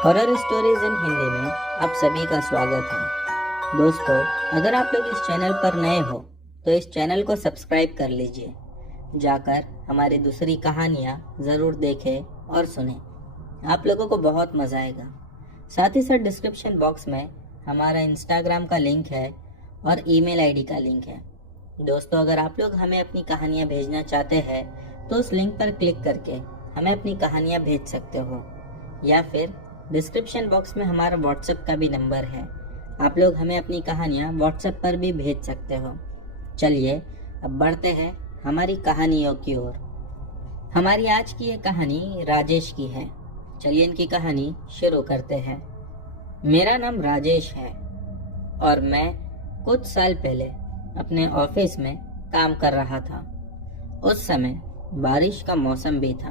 Horror stories in Hindi में आप सभी का स्वागत है। दोस्तों, अगर आप लोग इस चैनल पर नए हो तो इस चैनल को सब्सक्राइब कर लीजिए। जाकर हमारी दूसरी कहानियाँ ज़रूर देखें और सुनें। आप लोगों को बहुत मज़ा आएगा। साथ ही साथ डिस्क्रिप्शन बॉक्स में हमारा इंस्टाग्राम का लिंक है और ईमेल आईडी का लिंक है। दोस्तों, अगर आप लोग हमें अपनी कहानियाँ भेजना चाहते हैं तो उस लिंक पर क्लिक करके हमें अपनी कहानियाँ भेज सकते हो, या फिर डिस्क्रिप्शन बॉक्स में हमारा व्हाट्सएप का भी नंबर है। आप लोग हमें अपनी कहानियाँ व्हाट्सएप पर भी भेज सकते हो। चलिए अब बढ़ते हैं हमारी कहानियों की ओर। हमारी आज की ये कहानी राजेश की है। चलिए इनकी कहानी शुरू करते हैं। मेरा नाम राजेश है और मैं कुछ साल पहले अपने ऑफिस में काम कर रहा था। उस समय बारिश का मौसम भी था,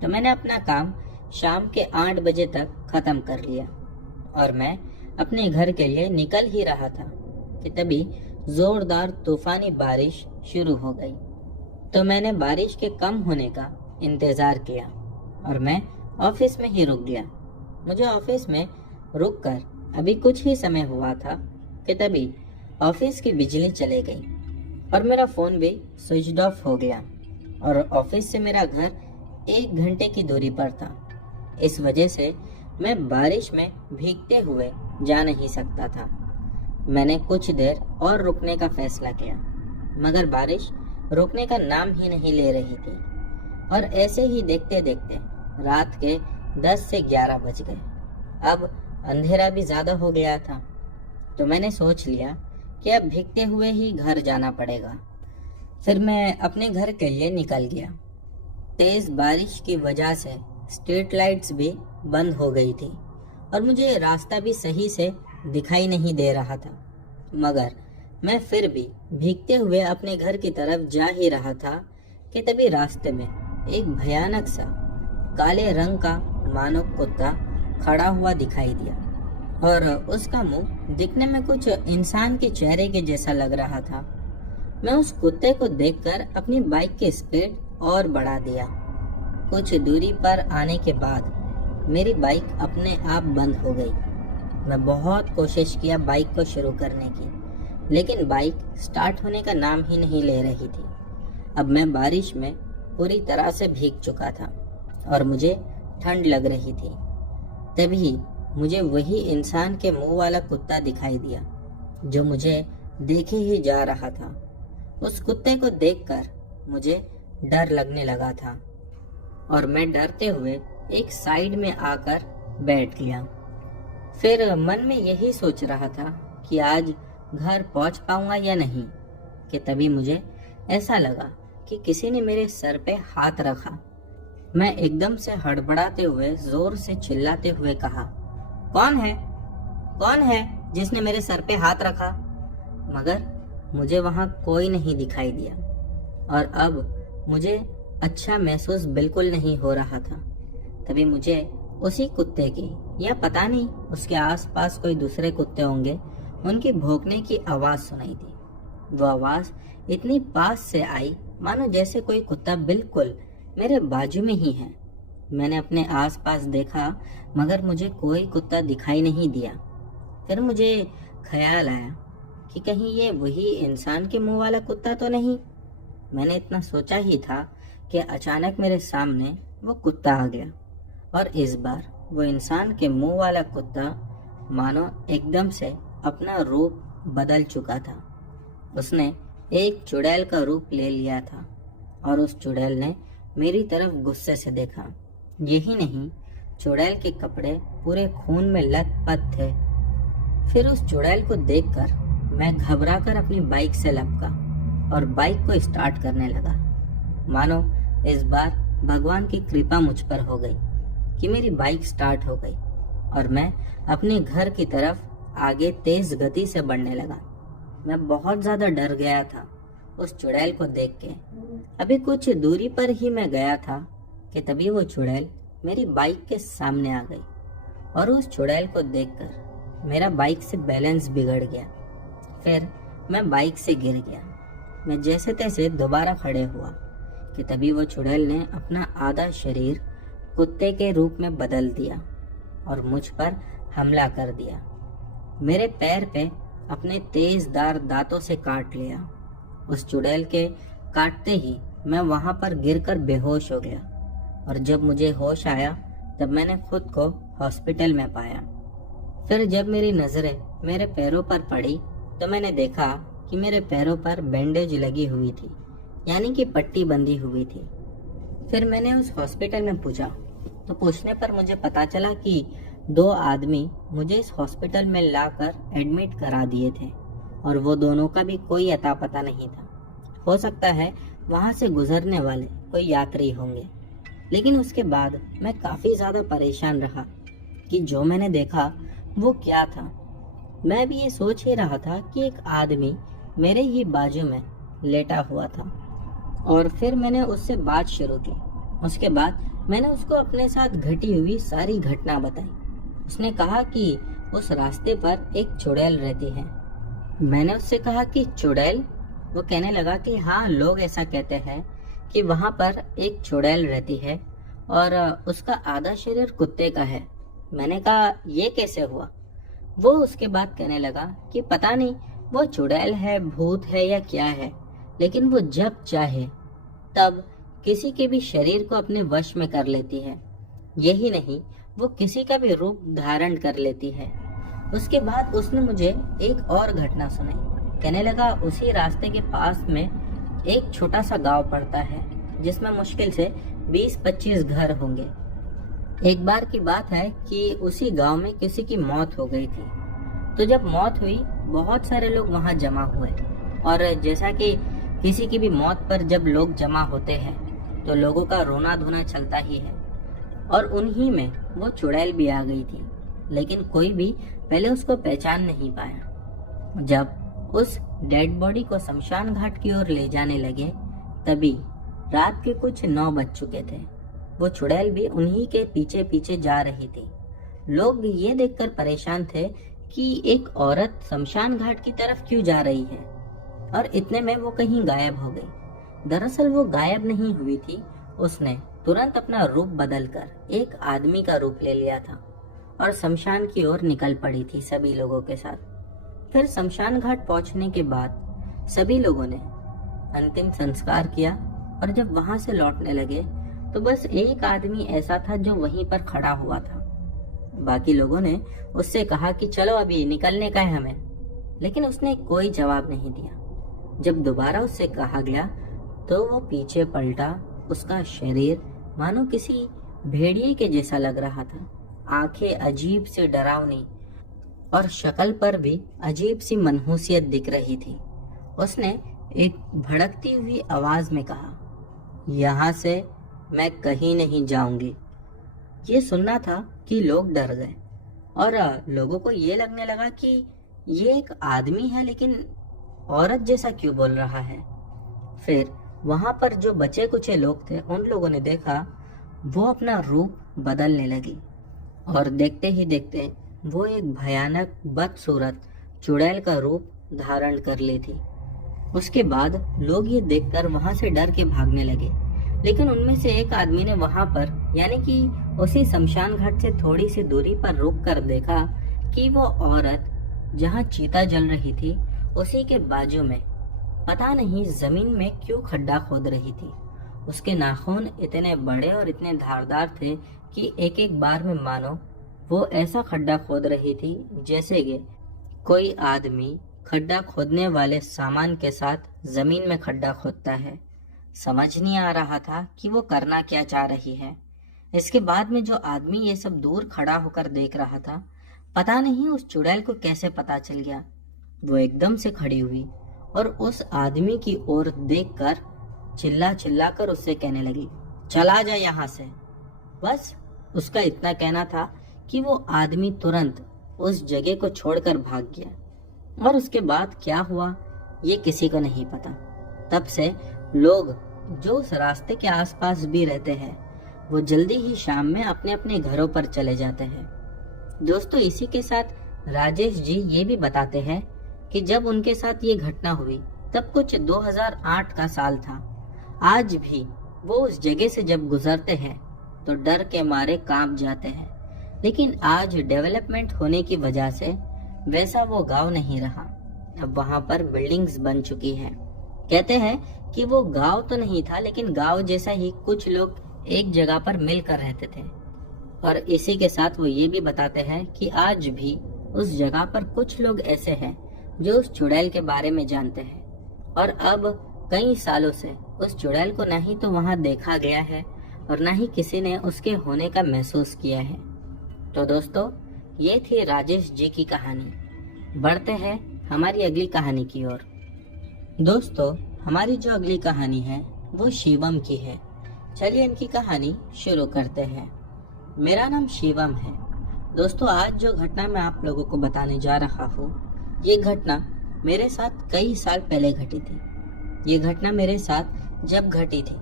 तो मैंने अपना काम शाम के 8 बजे तक खत्म कर लिया और मैं अपने घर के लिए निकल ही रहा था कि तभी जोरदार तूफानी बारिश शुरू हो गई। तो मैंने बारिश के कम होने का इंतजार किया और मैं ऑफिस में ही रुक गया। मुझे ऑफिस में रुककर अभी कुछ ही समय हुआ था कि तभी ऑफिस की बिजली चली गई और मेरा फोन भी स्विच ऑफ हो गया और ऑफिस से मेरा घर 1 घंटे की दूरी पर था। इस वजह से मैं बारिश में भीगते हुए जा नहीं सकता था। मैंने कुछ देर और रुकने का फैसला किया, मगर बारिश रुकने का नाम ही नहीं ले रही थी और ऐसे ही देखते देखते रात के 10 से 11 बज गए। अब अंधेरा भी ज़्यादा हो गया था, तो मैंने सोच लिया कि अब भीगते हुए ही घर जाना पड़ेगा। फिर मैं अपने घर के लिए निकल गया। तेज़ बारिश की वजह से स्ट्रीट लाइट्स भी बंद हो गई थी और मुझे रास्ता भी सही से दिखाई नहीं दे रहा था, मगर मैं फिर भी भीगते हुए अपने घर की तरफ जा ही रहा था कि तभी रास्ते में एक भयानक सा काले रंग का मानव कुत्ता खड़ा हुआ दिखाई दिया और उसका मुंह दिखने में कुछ इंसान के चेहरे के जैसा लग रहा था। मैं उस कुत्ते को देखकर अपनी बाइक की स्पीड और बढ़ा दिया। कुछ दूरी पर आने के बाद मेरी बाइक अपने आप बंद हो गई। मैं बहुत कोशिश किया बाइक को शुरू करने की, लेकिन बाइक स्टार्ट होने का नाम ही नहीं ले रही थी। अब मैं बारिश में पूरी तरह से भीग चुका था और मुझे ठंड लग रही थी। तभी मुझे वही इंसान के मुंह वाला कुत्ता दिखाई दिया जो मुझे देखे ही जा रहा था। उस कुत्ते को देखकर मुझे डर लगने लगा था और मैं डरते हुए एक साइड में आकर बैठ गया। फिर मन में यही सोच रहा था कि आज घर पहुंच पाऊंगा या नहीं, कि तभी मुझे ऐसा लगा कि किसी ने मेरे सर पे हाथ रखा। मैं एकदम से हड़बड़ाते हुए जोर से चिल्लाते हुए कहा, कौन है? कौन है जिसने मेरे सर पे हाथ रखा? मगर मुझे वहां कोई नहीं दिखाई दिया और अब मुझे अच्छा महसूस बिल्कुल नहीं हो रहा था। तभी मुझे उसी कुत्ते की, या पता नहीं उसके आसपास कोई दूसरे कुत्ते होंगे, उनकी भौंकने की आवाज़ सुनाई दी। वो आवाज़ इतनी पास से आई मानो जैसे कोई कुत्ता बिल्कुल मेरे बाजू में ही है। मैंने अपने आसपास देखा, मगर मुझे कोई कुत्ता दिखाई नहीं दिया। फिर मुझे ख्याल आया कि कहीं ये वही इंसान के मुंह वाला कुत्ता तो नहीं। मैंने इतना सोचा ही था कि अचानक मेरे सामने वो कुत्ता आ गया और इस बार वो इंसान के मुंह वाला कुत्ता मानो एकदम से अपना रूप बदल चुका था। उसने एक चुड़ैल का रूप ले लिया था और उस चुड़ैल ने मेरी तरफ गुस्से से देखा। यही नहीं, चुड़ैल के कपड़े पूरे खून में लथपथ थे। फिर उस चुड़ैल को देखकर मैं घबराकर अपनी बाइक से लपका और बाइक को स्टार्ट करने लगा। मानो इस बार भगवान की कृपा मुझ पर हो गई कि मेरी बाइक स्टार्ट हो गई और मैं अपने घर की तरफ आगे तेज गति से बढ़ने लगा। मैं बहुत ज़्यादा डर गया था उस चुड़ैल को देख के। अभी कुछ दूरी पर ही मैं गया था कि तभी वो चुड़ैल मेरी बाइक के सामने आ गई और उस चुड़ैल को देखकर मेरा बाइक से बैलेंस बिगड़ गया। फिर मैं बाइक से गिर गया। मैं जैसे तैसे दोबारा खड़े हुआ कि तभी वो चुड़ैल ने अपना आधा शरीर कुत्ते के रूप में बदल दिया और मुझ पर हमला कर दिया। मेरे पैर पे अपने तेजदार दांतों से काट लिया। उस चुड़ैल के काटते ही मैं वहां पर गिरकर बेहोश हो गया और जब मुझे होश आया तब मैंने खुद को हॉस्पिटल में पाया। फिर जब मेरी नजरें मेरे पैरों पर पड़ी तो मैंने देखा कि मेरे पैरों पर बैंडेज लगी हुई थी, यानी कि पट्टी बंधी हुई थी। फिर मैंने उस हॉस्पिटल में पूछा तो पूछने पर मुझे पता चला कि 2 आदमी मुझे इस हॉस्पिटल में लाकर एडमिट करा दिए थे और वो दोनों का भी कोई अता पता नहीं था। हो सकता है वहां से गुजरने वाले कोई यात्री होंगे। लेकिन उसके बाद मैं काफी ज्यादा परेशान रहा कि जो मैंने देखा वो क्या था। मैं भी ये सोच ही रहा था कि एक आदमी मेरे ही बाजू में लेटा हुआ था और फिर मैंने उससे बात शुरू की। उसके बाद मैंने उसको अपने साथ घटी हुई सारी घटना बताई। उसने कहा कि उस रास्ते पर एक चुड़ैल रहती है। मैंने उससे कहा कि चुड़ैल? वो कहने लगा कि हाँ, लोग ऐसा कहते हैं कि वहां पर एक चुड़ैल रहती है और उसका आधा शरीर कुत्ते का है। मैंने कहा ये कैसे हुआ? वो उसके बाद कहने लगा कि पता नहीं वो चुड़ैल है, भूत है या क्या है, लेकिन वो जब चाहे तब किसी के भी शरीर को अपने वश में कर लेती है। यही नहीं, वो किसी का भी रूप धारण कर लेती है। उसके बाद उसने मुझे एक और घटना सुनाई। कहने लगा उसी रास्ते के पास में एक छोटा सा गांव पड़ता है जिसमें मुश्किल से 20-25 घर होंगे। एक बार की बात है कि उसी गांव में किसी की मौत हो गई थी। तो जब मौत हुई बहुत सारे लोग वहां जमा हुए और जैसा कि किसी की भी मौत पर जब लोग जमा होते हैं तो लोगों का रोना धोना चलता ही है और उन्हीं में वो चुड़ैल भी आ गई थी। लेकिन कोई भी पहले उसको पहचान नहीं पाया। जब उस डेड बॉडी को शमशान घाट की ओर ले जाने लगे तभी रात के कुछ 9 बज चुके थे। वो चुड़ैल भी उन्हीं के पीछे पीछे जा रही थी। लोग ये देखकर परेशान थे कि एक औरत शमशान घाट की तरफ क्यों जा रही है और इतने में वो कहीं गायब हो गई। दरअसल वो गायब नहीं हुई थी, उसने तुरंत अपना रूप बदलकर एक आदमी का रूप ले लिया था और शमशान की ओर निकल पड़ी थी सभी लोगों के साथ। फिर शमशान घाट पहुंचने के बाद सभी लोगों ने अंतिम संस्कार किया और जब वहां से लौटने लगे तो बस एक आदमी ऐसा था जो वहीं पर खड़ा हुआ था। बाकी लोगों ने उससे कहा कि चलो अभी निकलने का है हमें, लेकिन उसने कोई जवाब नहीं दिया। जब दोबारा उससे कहा गया तो वो पीछे पलटा। उसका शरीर मानो किसी भेड़िए के जैसा लग रहा था। आंखें अजीब से डरावनी और शक्ल पर भी अजीब सी मनहूसियत दिख रही थी। उसने एक भड़कती हुई आवाज में कहा, यहाँ से मैं कहीं नहीं जाऊंगी। ये सुनना था कि लोग डर गए और लोगों को ये लगने लगा कि ये एक आदमी है लेकिन औरत जैसा क्यों बोल रहा है। फिर वहां पर जो बचे कुचे लोग थे उन लोगों ने देखा वो अपना रूप बदलने लगी और देखते ही देखते वो एक भयानक बदसूरत चुड़ैल का रूप धारण कर ली थी। उसके बाद लोग ये देखकर वहां से डर के भागने लगे, लेकिन उनमें से एक आदमी ने वहां पर यानी कि उसी शमशान घाट से थोड़ी सी दूरी पर रुक कर देखा कि वो औरत जहां चीता जल रही थी उसी के बाजू में पता नहीं जमीन में क्यों खड्डा खोद रही थी। उसके नाखून इतने बड़े और इतने धारदार थे कि एक एक बार में मानो वो ऐसा खड्डा खोद रही थी जैसे कि कोई आदमी खड्डा खोदने वाले सामान के साथ जमीन में खड्डा खोदता है। समझ नहीं आ रहा था कि वो करना क्या चाह रही है। इसके बाद में जो आदमी ये सब दूर खड़ा होकर देख रहा था, पता नहीं उस चुड़ैल को कैसे पता चल गया। वो एकदम से खड़ी हुई और उस आदमी की ओर देखकर चिल्ला चिल्ला कर उससे कहने लगी, चला जा यहाँ से। बस उसका इतना कहना था कि वो आदमी तुरंत उस जगह को छोड़कर भाग गया और उसके बाद क्या हुआ ये किसी को नहीं पता। तब से लोग जो उस रास्ते के आसपास भी रहते हैं वो जल्दी ही शाम में अपने अपने घरों पर चले जाते हैं। दोस्तों, इसी के साथ राजेश जी ये भी बताते हैं कि जब उनके साथ ये घटना हुई तब कुछ 2008 का साल था। आज भी वो उस जगह से जब गुजरते हैं तो डर के मारे कांप जाते हैं। लेकिन आज डेवलपमेंट होने की वजह से वैसा वो गांव नहीं रहा। अब वहां पर बिल्डिंग्स बन चुकी है। कहते हैं कि वो गांव तो नहीं था, लेकिन गांव जैसा ही कुछ लोग एक जगह पर मिलकर रहते थे। और इसी के साथ वो ये भी बताते हैं कि आज भी उस जगह पर कुछ लोग ऐसे हैं जो उस चुड़ैल के बारे में जानते हैं। और अब कई सालों से उस चुड़ैल को न ही तो वहां देखा गया है और न ही किसी ने उसके होने का महसूस किया है। तो दोस्तों, ये थी राजेश जी की कहानी। बढ़ते हैं हमारी अगली कहानी की ओर। दोस्तों, हमारी जो अगली कहानी है वो शिवम की है। चलिए इनकी कहानी शुरू करते हैं। मेरा नाम शिवम है। दोस्तों, आज जो घटना मैं आप लोगों को बताने जा रहा हूँ, ये घटना मेरे साथ कई साल पहले घटी थी। ये घटना मेरे साथ जब घटी थी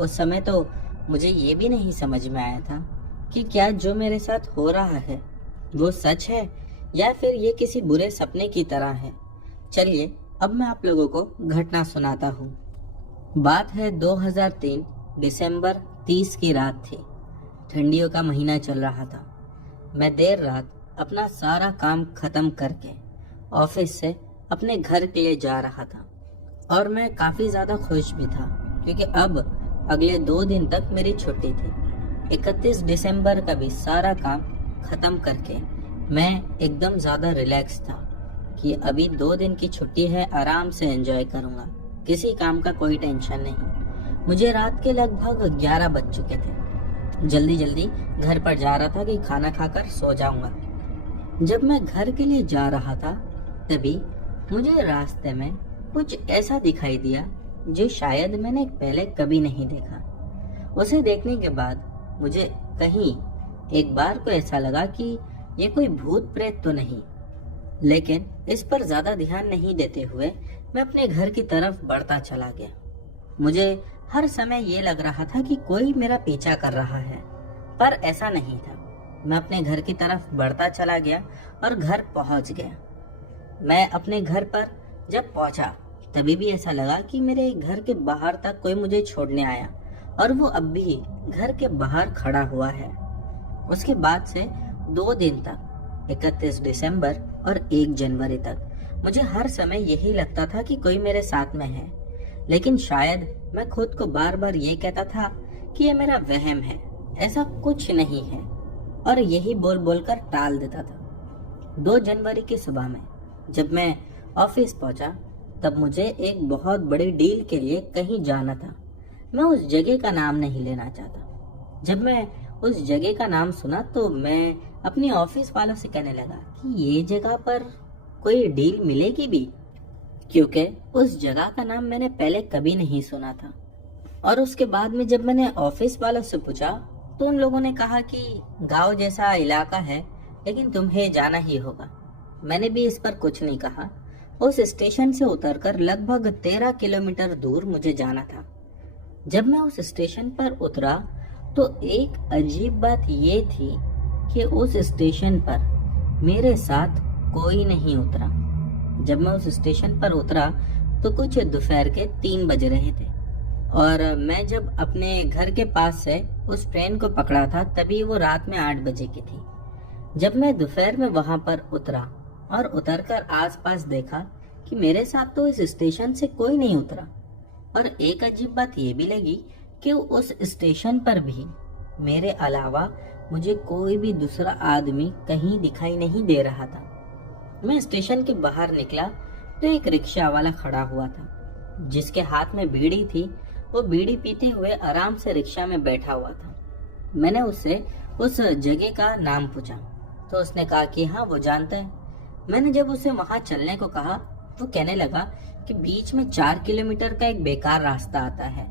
उस समय तो मुझे ये भी नहीं समझ में आया था कि क्या जो मेरे साथ हो रहा है वो सच है या फिर ये किसी बुरे सपने की तरह है। चलिए अब मैं आप लोगों को घटना सुनाता हूँ। बात है 2003 दिसंबर 30 की रात थी। ठंडियों का महीना चल रहा था। मैं देर रात अपना सारा काम खत्म करके ऑफिस से अपने घर के लिए जा रहा था और मैं काफी ज्यादा खुश भी था क्योंकि अब अगले 2 दिन तक मेरी छुट्टी थी। 31 दिसंबर का भी सारा काम खत्म करके मैं एकदम ज्यादा रिलैक्स था कि अभी 2 दिन की छुट्टी है, आराम से एंजॉय करूंगा, किसी काम का कोई टेंशन नहीं। मुझे रात के लगभग 11 बज चुके थे। जल्दी जल्दी घर पर जा रहा था कि खाना खाकर सो जाऊंगा। जब मैं घर के लिए जा रहा था तभी मुझे रास्ते में कुछ ऐसा दिखाई दिया जो शायद मैंने पहले कभी नहीं देखा। उसे देखने के बाद मुझे कहीं एक बार को ऐसा लगा कि ये कोई भूत प्रेत तो नहीं, लेकिन इस पर ज्यादा ध्यान नहीं देते हुए मैं अपने घर की तरफ बढ़ता चला गया। मुझे हर समय ये लग रहा था कि कोई मेरा पीछा कर रहा है, पर ऐसा नहीं था। मैं अपने घर की तरफ बढ़ता चला गया और घर पहुंच गया। मैं अपने घर पर जब पहुंचा तभी भी ऐसा लगा कि मेरे घर के बाहर तक कोई मुझे छोड़ने आया और वो अब भी घर के बाहर खड़ा हुआ है। उसके बाद से 2 दिन तक 31 दिसंबर और 1 जनवरी तक मुझे हर समय यही लगता था कि कोई मेरे साथ में है, लेकिन शायद मैं खुद को बार बार ये कहता था कि ये मेरा वहम है, ऐसा कुछ नहीं है, और यही बोल बोलकर टाल देता था। 2 जनवरी की सुबह में जब मैं ऑफिस पहुंचा तब मुझे एक बहुत बड़ी डील के लिए कहीं जाना था। मैं उस जगह का नाम नहीं लेना चाहता। जब मैं उस जगह का नाम सुना तो मैं अपने ऑफिस वालों से कहने लगा कि ये जगह पर कोई डील मिलेगी भी, क्योंकि उस जगह का नाम मैंने पहले कभी नहीं सुना था। और उसके बाद में जब मैंने ऑफिस वालों से पूछा तो उन लोगों ने कहा कि गांव जैसा इलाका है, लेकिन तुम्हें जाना ही होगा। मैंने भी इस पर कुछ नहीं कहा। उस स्टेशन से उतरकर लगभग 13 किलोमीटर दूर मुझे जाना था। जब मैं उस स्टेशन पर उतरा तो एक अजीब बात ये थी कि उस स्टेशन पर मेरे साथ कोई नहीं उतरा। जब मैं उस स्टेशन पर उतरा तो कुछ दोपहर के 3 बज रहे थे और मैं जब अपने घर के पास से उस ट्रेन को पकड़ा था तभी वो रात में 8 बजे की थी। जब मैं दोपहर में वहां पर उतरा और उतरकर आसपास देखा कि मेरे साथ तो इस स्टेशन से कोई नहीं उतरा, और एक अजीब बात ये भी लगी कि उस स्टेशन पर भी मेरे अलावा मुझे कोई भी दूसरा आदमी कहीं दिखाई नहीं दे रहा था। मैं स्टेशन के बाहर निकला तो एक रिक्शा वाला खड़ा हुआ था जिसके हाथ में बीड़ी थी। वो बीड़ी पीते हुए आराम से रिक्शा में बैठा हुआ था। मैंने उससे उस जगह का नाम पूछा तो उसने कहा कि हाँ वो जानता है। मैंने जब उसे वहां चलने को कहा तो कहने लगा कि बीच में 4 किलोमीटर का एक बेकार रास्ता आता है,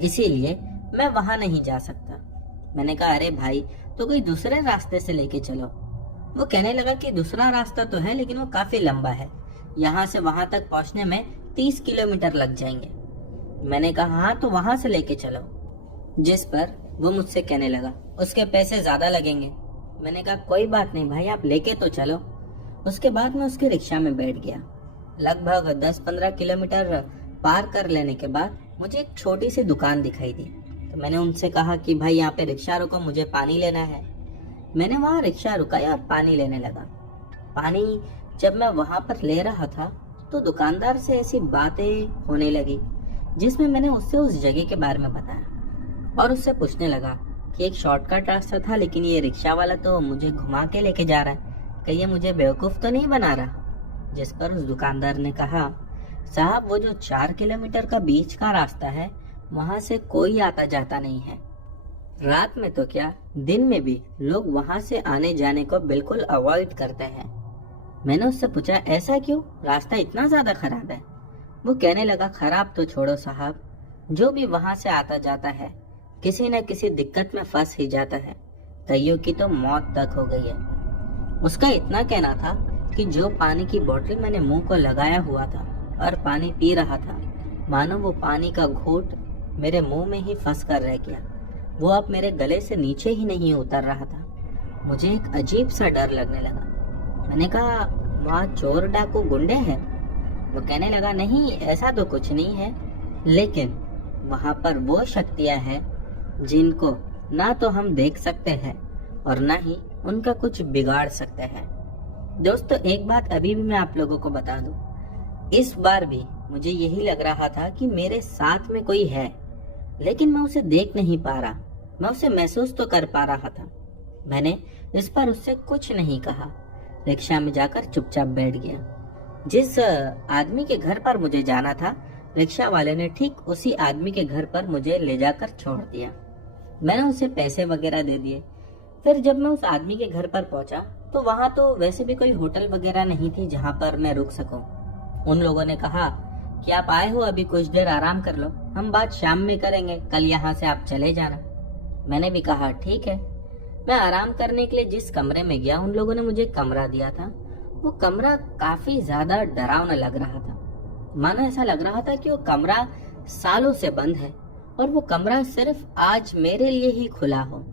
इसीलिए मैं वहां नहीं जा सकता। मैंने कहा अरे भाई तो कोई दूसरे रास्ते से लेके चलो। वो कहने लगा कि दूसरा रास्ता तो है लेकिन वो काफी लंबा है, यहाँ से वहां तक पहुंचने में 30 किलोमीटर लग जाएंगे। मैंने कहा हाँ तो वहां से लेके चलो, जिस पर वो मुझसे कहने लगा उसके पैसे ज्यादा लगेंगे। मैंने कहा कोई बात नहीं भाई, आप लेके तो चलो। उसके बाद मैं उसके रिक्शा में बैठ गया। लगभग 10-15 किलोमीटर पार कर लेने के बाद मुझे एक छोटी सी दुकान दिखाई दी। तो मैंने उनसे कहा कि भाई यहाँ पे रिक्शा रोको, मुझे पानी लेना है। मैंने वहाँ रिक्शा रुकाया और पानी लेने लगा। पानी जब मैं वहाँ पर ले रहा था तो दुकानदार से ऐसी बातें होने लगी जिसमें मैंने उससे उस जगह के बारे में बताया और उससे पूछने लगा कि एक शॉर्टकट रास्ता था, लेकिन ये रिक्शा वाला तो मुझे घुमा के लेके जा रहा है, कहीं ये मुझे बेवकूफ़ तो नहीं बना रहा। जिस पर उस दुकानदार ने कहा, साहब वो जो 4 किलोमीटर का बीच का रास्ता है वहाँ से कोई आता जाता नहीं है। रात में तो क्या, दिन में भी लोग वहाँ से आने जाने को बिल्कुल अवॉइड करते हैं। मैंने उससे पूछा, ऐसा क्यों, रास्ता इतना ज्यादा खराब है? वो कहने लगा, खराब तो छोड़ो साहब, जो भी वहाँ से आता जाता है किसी न किसी दिक्कत में फंस ही जाता है, कईयों की तो मौत तक हो गई है। उसका इतना कहना था कि जो पानी की बोतल मैंने मुंह को लगाया हुआ था और पानी पी रहा था, मानो वो पानी का घूंट मेरे मुंह में ही फंस कर रह गया। वो अब मेरे गले से नीचे ही नहीं उतर रहा था। मुझे एक अजीब सा डर लगने लगा। मैंने कहा, वहाँ चोर डाकू गुंडे हैं? वो कहने लगा, नहीं ऐसा तो कुछ नहीं है, लेकिन वहाँ पर वो शक्तियाँ हैं जिनको ना तो हम देख सकते हैं और ना ही उनका कुछ बिगाड़ सकते हैं। दोस्तों, एक बात अभी भी मैं आप लोगों को बता दूं, इस बार भी मुझे यही लग रहा था कि मेरे साथ में कोई है, लेकिन मैं उसे देख नहीं पा रहा, मैं उसे महसूस तो कर पा रहा था। मैंने इस पर उससे कुछ नहीं कहा, रिक्शा में जाकर चुपचाप बैठ गया। जिस आदमी के घर पर मुझे जाना था, रिक्शा वाले ने ठीक उसी आदमी के घर पर मुझे ले जाकर छोड़ दिया। मैंने उसे पैसे वगैरह दे दिए। फिर जब मैं उस आदमी के घर पर पहुंचा तो वहां तो वैसे भी कोई होटल वगैरह नहीं थी जहां पर मैं रुक सकूं। उन लोगों ने कहा कि आप आए हो, अभी कुछ देर आराम कर लो, हम बात शाम में करेंगे, कल यहाँ से आप चले जाना। मैंने भी कहा ठीक है। मैं आराम करने के लिए जिस कमरे में गया, उन लोगों ने मुझे कमरा दिया था। वो कमरा काफी ज्यादा डरावना लग रहा था, मानो ऐसा लग रहा था कि वो कमरा सालों से बंद है और वो कमरा सिर्फ आज मेरे लिए ही खुला हो।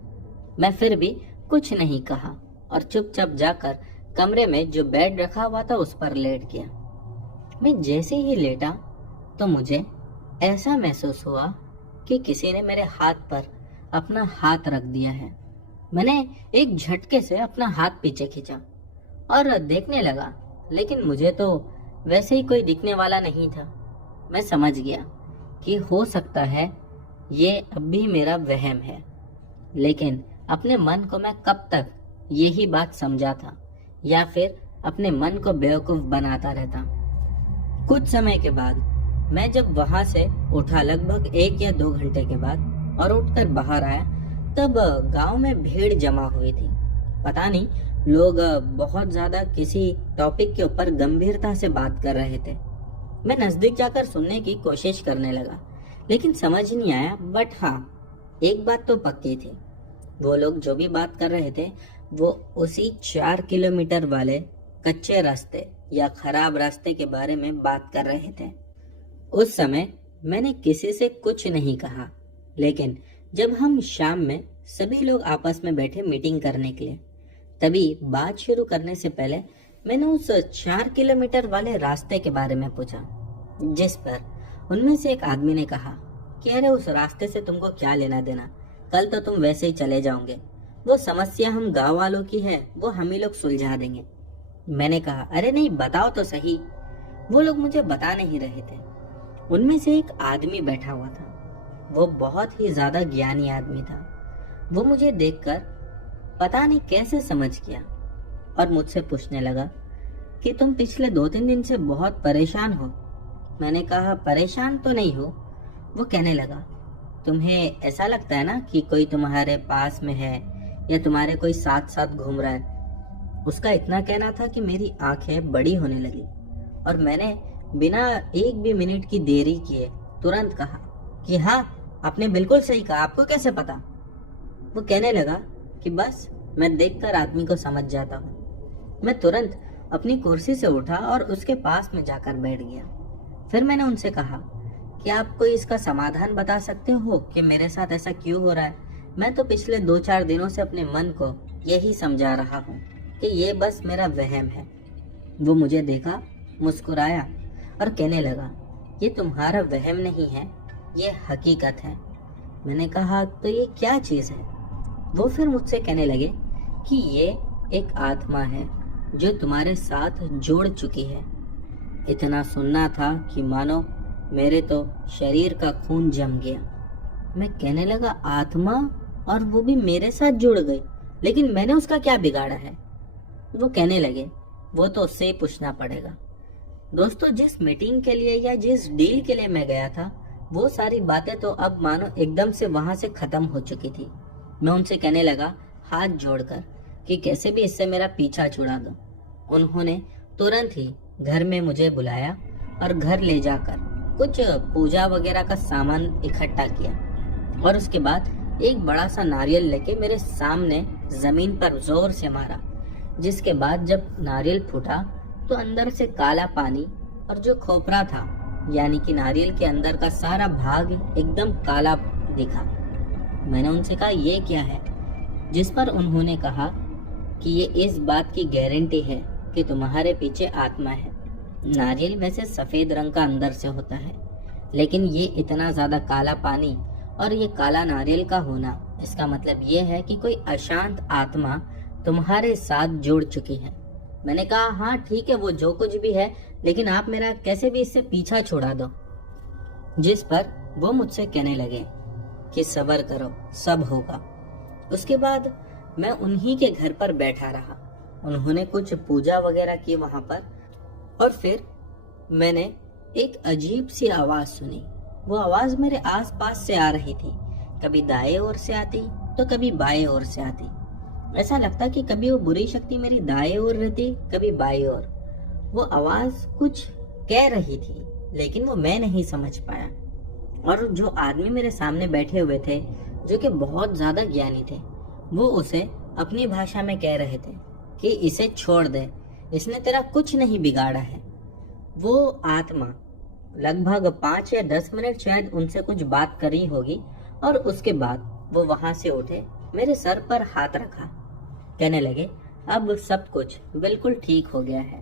मैं फिर भी कुछ नहीं कहा और चुपचाप जाकर कमरे में जो बेड रखा हुआ था उस पर लेट गया। मैं जैसे ही लेटा तो मुझे ऐसा महसूस हुआ कि किसी ने मेरे हाथ पर अपना हाथ रख दिया है। मैंने एक झटके से अपना हाथ पीछे खींचा और देखने लगा, लेकिन मुझे तो वैसे ही कोई दिखने वाला नहीं था। मैं समझ गया कि हो सकता है ये अब भी मेरा वहम है, लेकिन अपने मन को मैं कब तक यही बात समझा था या फिर अपने मन को बेवकूफ बनाता रहता। कुछ समय के बाद मैं जब वहां से उठा, लगभग 1 या 2 घंटे के बाद, और उठकर बाहर आया, तब गांव में भीड़ जमा हुई थी। पता नहीं, लोग बहुत ज्यादा किसी टॉपिक के ऊपर गंभीरता से बात कर रहे थे। मैं नजदीक जाकर सुनने की कोशिश करने लगा, लेकिन समझ नहीं आया। बट हाँ, एक बात तो पक्की थी, वो लोग जो भी बात कर रहे थे वो उसी 4 किलोमीटर वाले कच्चे रास्ते या खराब रास्ते के बारे में बात कर रहे थे। उस समय मैंने किसी से कुछ नहीं कहा, लेकिन जब हम शाम में सभी लोग आपस में बैठे मीटिंग करने के लिए, तभी बात शुरू करने से पहले मैंने उस 4 किलोमीटर वाले रास्ते के बारे में पूछा, जिस पर उनमें से एक आदमी ने कहा कि अरे उस रास्ते से तुमको क्या लेना देना, कल तो तुम वैसे ही चले जाओगे, वो समस्या हम गांव वालों की है, वो हम ही लोग सुलझा देंगे। मैंने कहा, अरे नहीं, बताओ तो सही। वो लोग मुझे बता नहीं रहे थे। उनमें से एक आदमी बैठा हुआ था, वो बहुत ही ज्यादा ज्ञानी आदमी था। वो मुझे देखकर पता नहीं कैसे समझ गया और मुझसे पूछने लगा कि तुम पिछले 2-3 दिन से बहुत परेशान हो। मैंने कहा, परेशान तो नहीं हो। वो कहने लगा, तुम्हें ऐसा लगता है ना कि कोई तुम्हारे पास में है या तुम्हारे कोई साथ साथ घूम रहा है। उसका इतना कहना था कि मेरी आंखें बड़ी होने लगी और मैंने बिना एक भी मिनट की देरी किए तुरंत कहा कि हाँ, आपने बिल्कुल सही कहा, आपको कैसे पता? वो कहने लगा कि बस मैं देखकर आदमी को समझ जाता हूँ। मैं तुरंत अपनी कुर्सी से उठा और उसके पास में जाकर बैठ गया। फिर मैंने उनसे कहा कि आप कोई इसका समाधान बता सकते हो कि मेरे साथ ऐसा क्यों हो रहा है? मैं तो पिछले 2-4 दिनों से अपने मन को यही समझा रहा हूँ कि ये बस मेरा वहम है। वो मुझे देखा, मुस्कुराया और कहने लगा, ये तुम्हारा वहम नहीं है, ये हकीकत है। मैंने कहा, तो ये क्या चीज़ है? वो फिर मुझसे कहने लगे कि ये एक आत्मा है जो तुम्हारे साथ जुड़ चुकी है। इतना सुनना था कि मानो मेरे तो शरीर का खून जम गया। मैं कहने लगा, आत्मा, और वो भी मेरे साथ जुड़ गई, लेकिन मैंने उसका क्या बिगाड़ा है? वो कहने लगे, वो तो उससे ही पूछना पड़ेगा। दोस्तों, जिस मीटिंग के लिए या जिस डील के लिए मैं गया था, वो सारी बातें तो अब मानो एकदम से वहां से खत्म हो चुकी थी। मैं उनसे कहने लगा हाथ जोड़कर कि कैसे भी इससे मेरा पीछा छुड़ा दो। उन्होंने तुरंत ही घर में मुझे बुलाया और घर ले जाकर कुछ पूजा वगैरह का सामान इकट्ठा किया और उसके बाद एक बड़ा सा नारियल लेके मेरे सामने जमीन पर जोर से मारा, जिसके बाद जब नारियल फूटा तो अंदर से काला पानी और जो खोपरा था, यानी कि नारियल के अंदर का सारा भाग एकदम काला दिखा। मैंने उनसे कहा ये क्या है, जिस पर उन्होंने कहा कि ये इस बात की गारंटी है कि तुम्हारे पीछे आत्मा है। नारियल वैसे सफेद रंग का अंदर से होता है, लेकिन ये इतना ज्यादा काला पानी और ये काला नारियल का होना, इसका मतलब ये है कि कोई अशांत आत्मा तुम्हारे साथ जुड़ चुकी है। मैंने कहा हाँ ठीक है, वो जो कुछ भी है, लेकिन आप मेरा कैसे भी इससे पीछा छुड़ा दो। जिस पर वो मुझसे कहने लगे कि सब्र करो, सब होगा। उसके बाद मैं उन्हीं के घर पर बैठा रहा। उन्होंने कुछ पूजा वगैरह की वहां पर, और फिर मैंने एक अजीब सी आवाज सुनी। वो आवाज मेरे आसपास से आ रही थी, कभी दाएं ओर से आती तो कभी बाएं ओर से आती। ऐसा लगता कि कभी वो बुरी शक्ति मेरी दाएं ओर रहती, कभी बाएं ओर। वो आवाज कुछ कह रही थी, लेकिन वो मैं नहीं समझ पाया। और जो आदमी मेरे सामने बैठे हुए थे, जो कि बहुत ज्यादा ज्ञानी थे, वो उसे अपनी भाषा में कह रहे थे कि इसे छोड़ दे, इसने तेरा कुछ नहीं बिगाड़ा है। वो आत्मा लगभग 5 या 10 मिनट शायद उनसे कुछ बात करी होगी, और उसके बाद वो वहां से उठे, मेरे सर पर हाथ रखा, कहने लगे अब सब कुछ बिल्कुल ठीक हो गया है।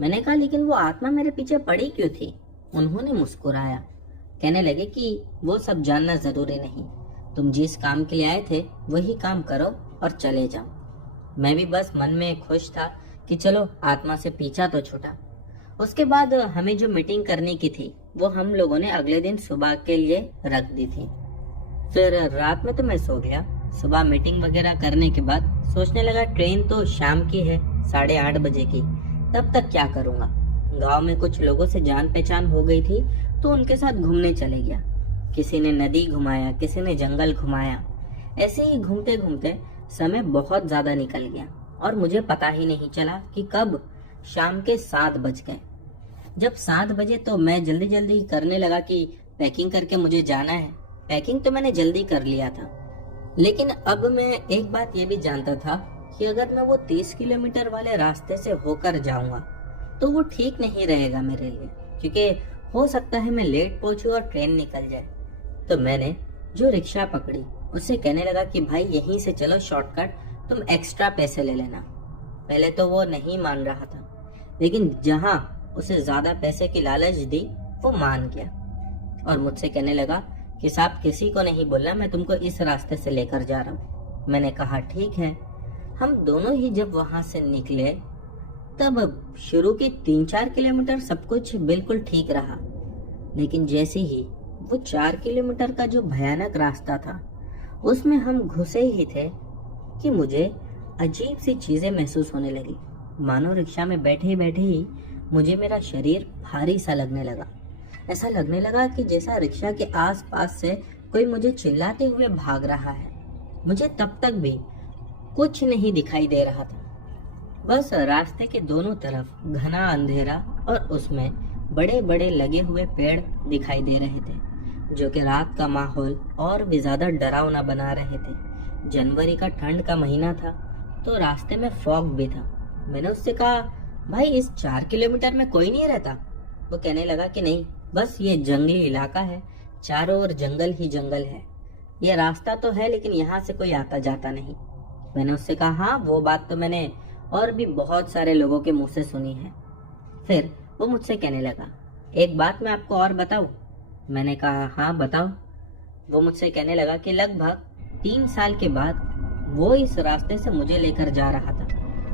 मैंने कहा लेकिन वो आत्मा मेरे पीछे पड़ी क्यों थी? उन्होंने मुस्कुराया, कहने लगे कि वो सब जानना जरूरी नहीं, तुम जिस काम के लिए आए थे वही काम करो और चले जाओ। मैं भी बस मन में खुश था कि चलो आत्मा से पीछा तो छूटा। उसके बाद हमें जो मीटिंग करने की थी वो हम लोगों ने अगले दिन सुबह के लिए रख दी थी। फिर रात में तो मैं सो गया। सुबह मीटिंग वगैरह करने के बाद सोचने लगा ट्रेन तो शाम की है, 8:30 बजे की, तब तक क्या करूँगा। गांव में कुछ लोगों से जान पहचान हो गई थी तो उनके साथ घूमने चले गया। किसी ने नदी घुमाया, किसी ने जंगल घुमाया। ऐसे ही घूमते घूमते समय बहुत ज्यादा निकल गया और मुझे पता ही नहीं चला कि कब शाम के 7 बज गए। जब 7 बजे तो मैं जल्दी जल्दी करने लगा कि पैकिंग करके मुझे जाना है। पैकिंग तो मैंने जल्दी कर लिया था, लेकिन अब मैं एक बात ये भी जानता था कि अगर मैं वो 30 किलोमीटर वाले रास्ते से होकर जाऊंगा तो वो ठीक नहीं रहेगा मेरे लिए, क्योंकि हो सकता है मैं लेट पहुंचूं और ट्रेन निकल जाए। तो मैंने जो रिक्शा पकड़ी उससे कहने लगा कि भाई यहीं से चलो शॉर्टकट, तुम एक्स्ट्रा पैसे ले लेना। पहले तो वो नहीं मान रहा था, लेकिन जहां उसे ज्यादा पैसे की लालच दी वो मान गया और मुझसे कहने लगा कि साहब किसी को नहीं बोलना, मैं तुमको इस रास्ते से लेकर जा रहा हूँ। मैंने कहा ठीक है। हम दोनों ही जब वहां से निकले तब शुरू के 3-4 किलोमीटर सब कुछ बिल्कुल ठीक रहा, लेकिन जैसे ही वो 4 किलोमीटर का जो भयानक रास्ता था उसमें हम घुसे ही थे कि मुझे अजीब सी चीजें महसूस होने लगी। मानो रिक्शा में बैठे बैठे ही मुझे मेरा शरीर भारी सा लगने लगा। ऐसा लगने लगा कि जैसा रिक्शा के आसपास से कोई मुझे चिल्लाते हुए भाग रहा है। मुझे तब तक भी कुछ नहीं दिखाई दे रहा था, बस रास्ते के दोनों तरफ घना अंधेरा और उसमें बड़े बड़े लगे हुए पेड़ दिखाई दे रहे थे, जो कि रात का माहौल और भी ज्यादा डरावना बना रहे थे। जनवरी का ठंड का महीना था तो रास्ते में फॉग भी था। मैंने उससे कहा भाई इस 4 किलोमीटर में कोई नहीं रहता? वो कहने लगा कि नहीं, बस ये जंगली इलाका है, चारों ओर जंगल ही जंगल है। ये रास्ता तो है लेकिन यहाँ से कोई आता जाता नहीं। मैंने उससे कहा हाँ वो बात तो मैंने और भी बहुत सारे लोगों के मुंह से सुनी है। फिर वो मुझसे कहने लगा एक बात मैं आपको और बताऊं? मैंने कहा हाँ बताओ। वो मुझसे कहने लगा कि लगभग 3 साल के बाद वो इस रास्ते से मुझे लेकर जा रहा था।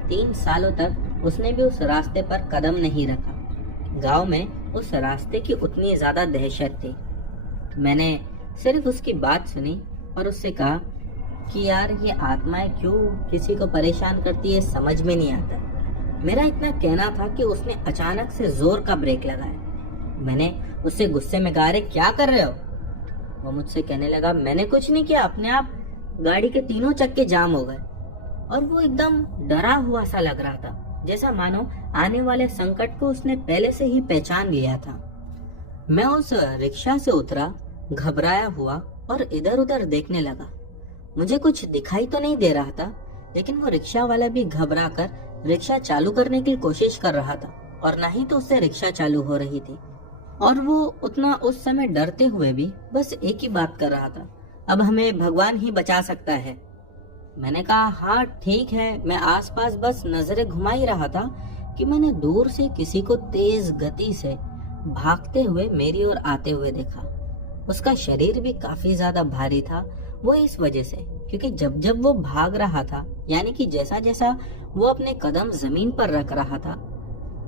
3 सालों तक उसने भी उस रास्ते पर कदम नहीं रखा। गांव में उस रास्ते की उतनी ज्यादा दहशत थी। मैंने सिर्फ उसकी बात सुनी और उससे कहा कि यार ये आत्माएं क्यों किसी को परेशान करती है समझ में नहीं आता। मेरा इतना कहना था कि उसने अचानक से जोर का ब्रेक लगाया। मैंने उससे गुस्से में कहा, अरे क्या कर रहे हो? वो मुझसे कहने लगा, मैंने कुछ नहीं किया, अपने आप गाड़ी के तीनों चक्के जाम हो गए। और वो एकदम डरा हुआ सा लग रहा था, जैसा मानो आने वाले संकट को उसने पहले से ही पहचान लिया था। मैं उस रिक्शा से उतरा, घबराया हुआ और इधर उधर देखने लगा। मुझे कुछ दिखाई तो नहीं दे रहा था, लेकिन वो रिक्शा वाला भी घबरा कर रिक्शा चालू करने की कोशिश कर रहा था और ना ही तो उससे रिक्शा चालू हो रही थी। और वो उतना उस समय डरते हुए भी बस एक ही बात कर रहा था, अब हमें भगवान ही बचा सकता है। मैंने कहा, हाँ ठीक है। मैं आसपास बस नजरें घुमा ही रहा था कि मैंने दूर से किसी को तेज गति से भागते हुए मेरी ओर आते हुए देखा। उसका शरीर भी काफी ज्यादा भारी था। वो इस वजह से क्योंकि जब जब वो भाग रहा था, यानी कि जैसा जैसा वो अपने कदम जमीन पर रख रहा था,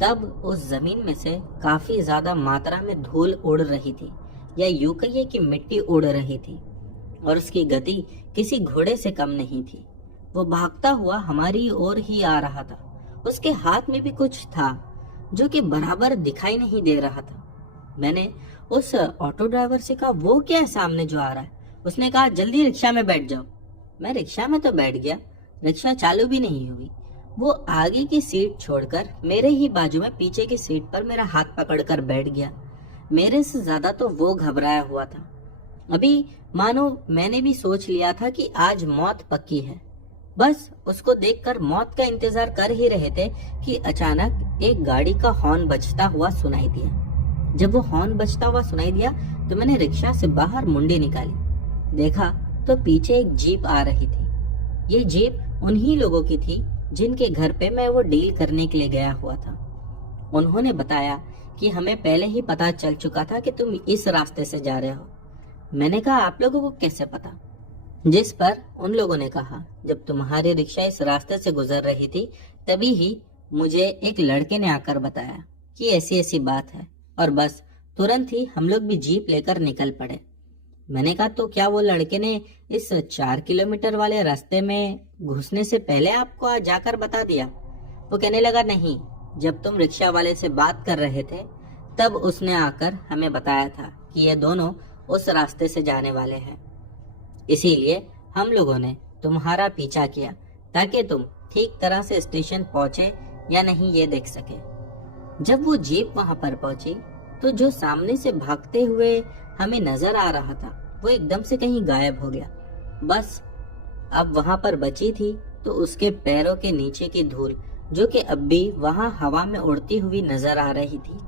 तब उस जमीन में से काफी ज्यादा मात्रा में धूल उड़ रही थी, या यूं कहिए कि मिट्टी उड़ रही थी। और उसकी गति किसी घोड़े से कम नहीं थी। वो भागता हुआ हमारी ओर ही आ रहा था। उसके हाथ में भी कुछ था जो कि बराबर दिखाई नहीं दे रहा था। मैंने उस ऑटो ड्राइवर से कहा, वो क्या है सामने जो आ रहा है? उसने कहा, जल्दी रिक्शा में बैठ जाओ। मैं रिक्शा में तो बैठ गया, रिक्शा चालू भी नहीं हुई। वो आगे की सीट छोड़कर मेरे ही बाजू में पीछे की सीट पर मेरा हाथ पकड़कर बैठ गया। मेरे से ज्यादा तो वो घबराया हुआ था। अभी मानो मैंने भी सोच लिया था कि आज मौत पक्की है। बस उसको देखकर मौत का इंतजार कर ही रहे थे कि अचानक एक गाड़ी का हॉर्न बजता हुआ सुनाई दिया। जब वो हॉर्न बजता हुआ सुनाई दिया तो मैंने रिक्शा से बाहर मुंडी निकाली। देखा तो पीछे एक जीप आ रही थी। ये जीप उन्हीं लोगों की थी जिनके घर पे मैं वो डील करने के लिए गया हुआ था। उन्होंने बताया कि हमें पहले ही पता चल चुका था कि तुम इस रास्ते से जा रहे हो। मैंने कहा, आप लोगों को कैसे पता? जिस पर उन लोगों ने कहा, जब तुम्हारी रिक्शा इस रास्ते से गुजर रही थी तभी ही मुझे एक लड़के ने आकर बताया कि ऐसी ऐसी बात है, और बस तुरंत ही हम लोग भी जीप लेकर निकल पड़े। मैंने कहा, तो क्या वो लड़के ने इस 4 किलोमीटर वाले रास्ते में घुसने से पहले आपको जाकर बता दिया? वो कहने लगा, नहीं, जब तुम रिक्शा वाले से बात कर रहे थे तब उसने आकर हमें बताया था कि ये दोनों उस रास्ते से जाने वाले हैं। इसीलिए हम लोगों ने तुम्हारा पीछा किया ताकि तुम ठीक तरह से स्टेशन पहुंचे या नहीं ये देख सके। जब वो जीप वहां पर पहुंची तो जो सामने से भागते हुए हमें नजर आ रहा था वो एकदम से कहीं गायब हो गया। बस अब वहां पर बची थी तो उसके पैरों के नीचे की धूल, जो कि अब भी वहां हवा में उड़ती हुई नजर आ रही थी।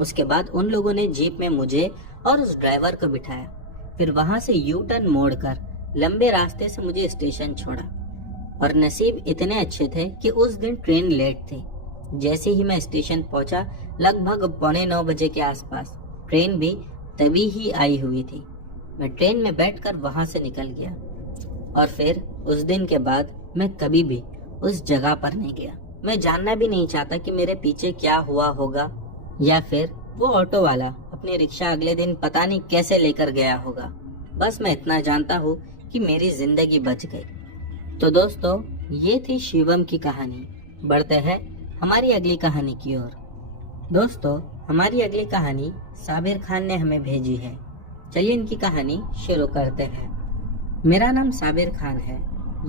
उसके बाद उन लोगों ने जीप में मुझे और उस ड्राइवर को बिठाया। फिर वहां से यू टर्न मोड़कर लंबे रास्ते से मुझे स्टेशन छोड़ा। और नसीब इतने अच्छे थे कि उस दिन ट्रेन लेट थी। जैसे ही मैं स्टेशन पहुंचा, लगभग 8:45 बजे के आसपास, ट्रेन भी तभी ही आई हुई थी। मैं ट्रेन में बैठकर वहां से निकल गया और फिर उस दिन के बाद मैं कभी भी उस जगह पर नहीं गया। मैं जानना भी नहीं चाहता कि मेरे पीछे क्या हुआ होगा, या फिर वो ऑटो वाला अपनी रिक्शा अगले दिन पता नहीं कैसे लेकर गया होगा। बस मैं इतना जानता हूँ कि मेरी जिंदगी बच गई। तो दोस्तों, ये थी शिवम की कहानी। बढ़ते हैं हमारी अगली कहानी की ओर। दोस्तों, हमारी अगली कहानी साबिर खान ने हमें भेजी है। चलिए इनकी कहानी शुरू करते हैं। मेरा नाम साबिर खान है।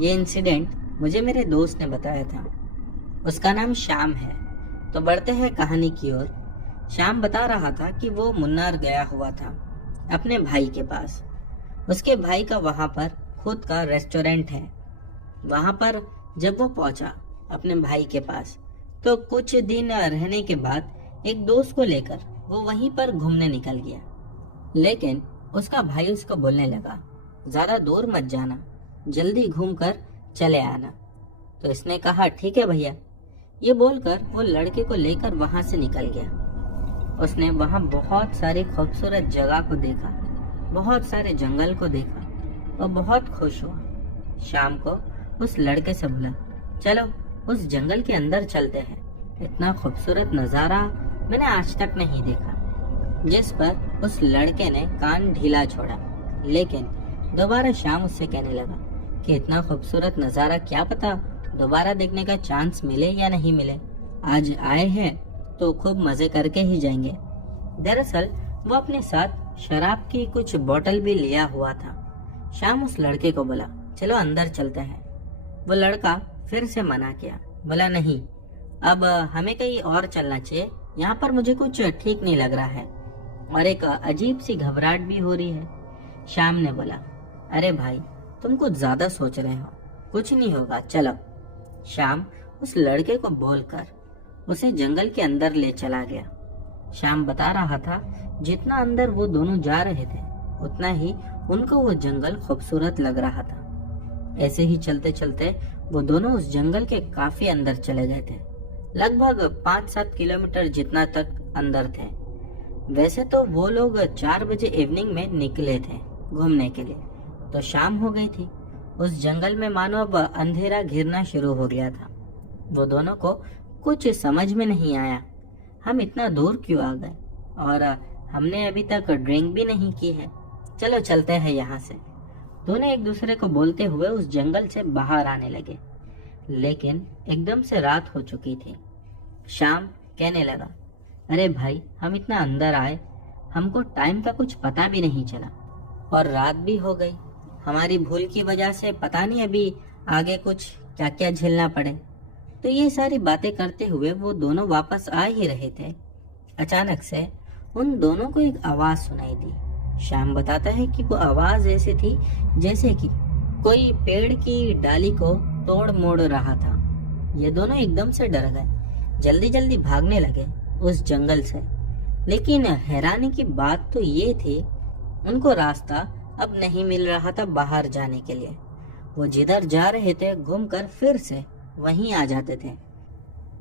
ये इंसिडेंट मुझे मेरे दोस्त ने बताया था। उसका नाम श्याम है। तो बढ़ते हैं कहानी की ओर। श्याम बता रहा था कि वो मुन्नार गया हुआ था अपने भाई के पास। उसके भाई का वहां पर खुद का रेस्टोरेंट है। वहां पर जब वो पहुंचा अपने भाई के पास, तो कुछ दिन रहने के बाद एक दोस्त को लेकर वो वहीं पर घूमने निकल गया। लेकिन उसका भाई उसको बोलने लगा, ज्यादा दूर मत जाना, जल्दी घूमकर चले आना। तो इसने कहा, ठीक है भैया। ये बोलकर वो लड़के को लेकर वहां से निकल गया। उसने वहां बहुत सारी खूबसूरत जगह को देखा, बहुत सारे जंगल को देखा और बहुत खुश हुआ। शाम को उस लड़के से बोला, चलो उस जंगल के अंदर चलते हैं, इतना खूबसूरत नजारा मैंने आज तक नहीं देखा। जिस पर उस लड़के ने कान ढीला छोड़ा, लेकिन दोबारा शाम उससे कहने लगा कि इतना खूबसूरत नजारा क्या पता दोबारा देखने का चांस मिले या नहीं मिले, आज आए हैं तो खूब मजे करके ही जाएंगे। दरअसल वो अपने साथ शराब की कुछ बोतल भी लिया हुआ था। शाम उस लड़के को बोला, चलो अंदर चलते हैं। वो लड़का फिर से मना किया, बोला नहीं, अब हमें कहीं और चलना चाहिए, यहाँ पर मुझे कुछ ठीक नहीं लग रहा है और एक अजीब सी घबराहट भी हो रही है। शाम ने बोला, अरे भाई तुम कुछ ज्यादा सोच रहे हो, कुछ नहीं होगा, चलो। शाम उस लड़के को बोलकर उसे जंगल के अंदर ले चला गया। शाम बता रहा था जितना अंदर वो दोनों जा रहे थे उतना ही उनको वो जंगल खूबसूरत लग रहा था। ऐसे ही चलते चलते वो दोनों उस जंगल के काफी अंदर चले गए थे, लगभग 5-7 किलोमीटर जितना तक अंदर थे। वैसे तो वो लोग 4 बजे इवनिंग में निकले थे घूमने के लिए, तो शाम हो गई थी। उस जंगल में मानो अब अंधेरा घिरना शुरू हो गया था। वो दोनों को कुछ समझ में नहीं आया, हम इतना दूर क्यों आ गए और हमने अभी तक ड्रिंक भी नहीं की है, चलो चलते हैं यहाँ से। दोनों एक दूसरे को बोलते हुए उस जंगल से बाहर आने लगे, लेकिन एकदम से रात हो चुकी थी। शाम कहने लगा, अरे भाई हम इतना अंदर आए, हमको टाइम का कुछ पता भी नहीं चला और रात भी हो गई। हमारी भूल की वजह से पता नहीं अभी आगे कुछ क्या क्या झेलना पड़े। तो ये सारी बातें करते हुए वो दोनों वापस आ ही रहे थे। अचानक से उन दोनों को एक आवाज सुनाई दी। शाम बताता है कि वो आवाज ऐसी थी जैसे कि कोई पेड़ की डाली को तोड़ मोड़ रहा था। ये दोनों एकदम से डर गए, जल्दी जल्दी भागने लगे उस जंगल से। लेकिन हैरानी की बात तो ये थी, उनको रास्ता अब नहीं मिल रहा था बाहर जाने के लिए। वो जिधर जा रहे थे घूमकर फिर से वहीं आ जाते थे।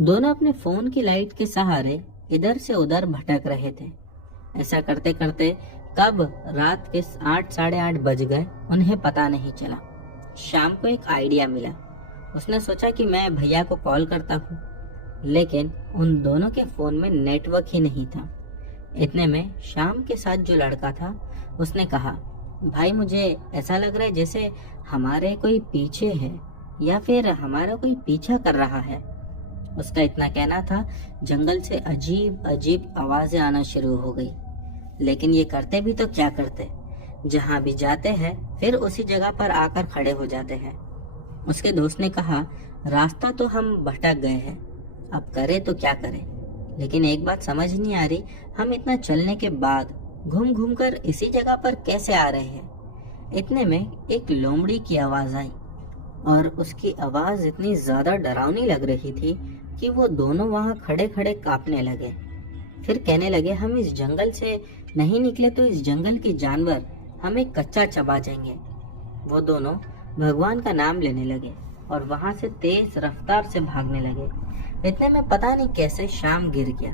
दोनों अपने फोन की लाइट के सहारे इधर से उधर भटक रहे थे। ऐसा करते करते कब रात के 8-8:30 बज गए उन्हें पता नहीं चला। शाम को एक आइडिया मिला, उसने सोचा कि मैं भैया को कॉल करता हूँ, लेकिन उन दोनों के फोन में नेटवर्क ही नहीं था। इतने में शाम के साथ जो लड़का था उसने कहा, भाई मुझे ऐसा लग रहा है जैसे हमारे कोई पीछे है या फिर हमारा कोई पीछा कर रहा है। उसका इतना कहना था, जंगल से अजीब अजीब आवाजें आना शुरू हो गई। लेकिन ये करते भी तो क्या करते, जहाँ भी जाते हैं फिर उसी जगह पर आकर खड़े हो जाते हैं। उसके दोस्त ने कहा, रास्ता तो हम भटक गए हैं, अब करें तो क्या करें। लेकिन एक बात समझ नहीं आ रही, हम इतना चलने के बाद घूम घूम कर इसी जगह पर कैसे आ रहे हैं। इतने में एक लोमड़ी की आवाज आई और उसकी आवाज इतनी ज्यादा डरावनी लग रही थी कि वो दोनों वहां खड़े खड़े कांपने लगे। फिर कहने लगे, हम इस जंगल से नहीं निकले तो इस जंगल के जानवर हमें कच्चा चबा जाएंगे। वो दोनों भगवान का नाम लेने लगे और वहां से तेज रफ्तार से भागने लगे। इतने में पता नहीं कैसे शाम गिर गया।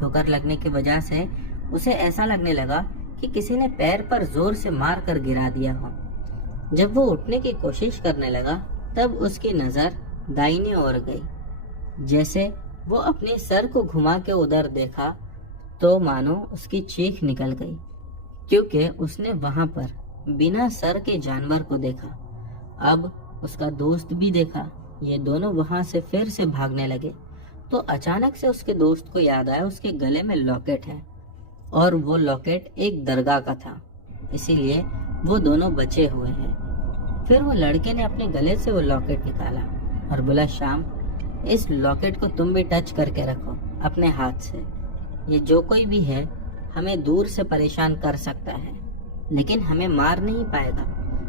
ठोकर लगने की वजह से उसे ऐसा लगने लगा कि किसी ने पैर पर जोर से मार कर गिरा दिया हो। जब वो उठने की कोशिश करने लगा तब उसकी नजर दाहिनी ओर गई। जैसे वो अपने सर को घुमा के उधर देखा तो मानो उसकी चीख निकल गई, क्योंकि उसने वहां पर बिना सर के जानवर को देखा। अब उसका दोस्त भी देखा। ये दोनों वहां से फिर से भागने लगे तो अचानक से उसके दोस्त को याद आया उसके गले में लॉकेट है और वो लॉकेट एक दरगाह का था, इसीलिए वो दोनों बचे हुए हैं। फिर वो लड़के ने अपने गले से वो लॉकेट निकाला और बोला, शाम इस लॉकेट को तुम भी टच करके रखो अपने हाथ से। ये जो कोई भी है हमें दूर से परेशान कर सकता है, लेकिन हमें मार नहीं पाएगा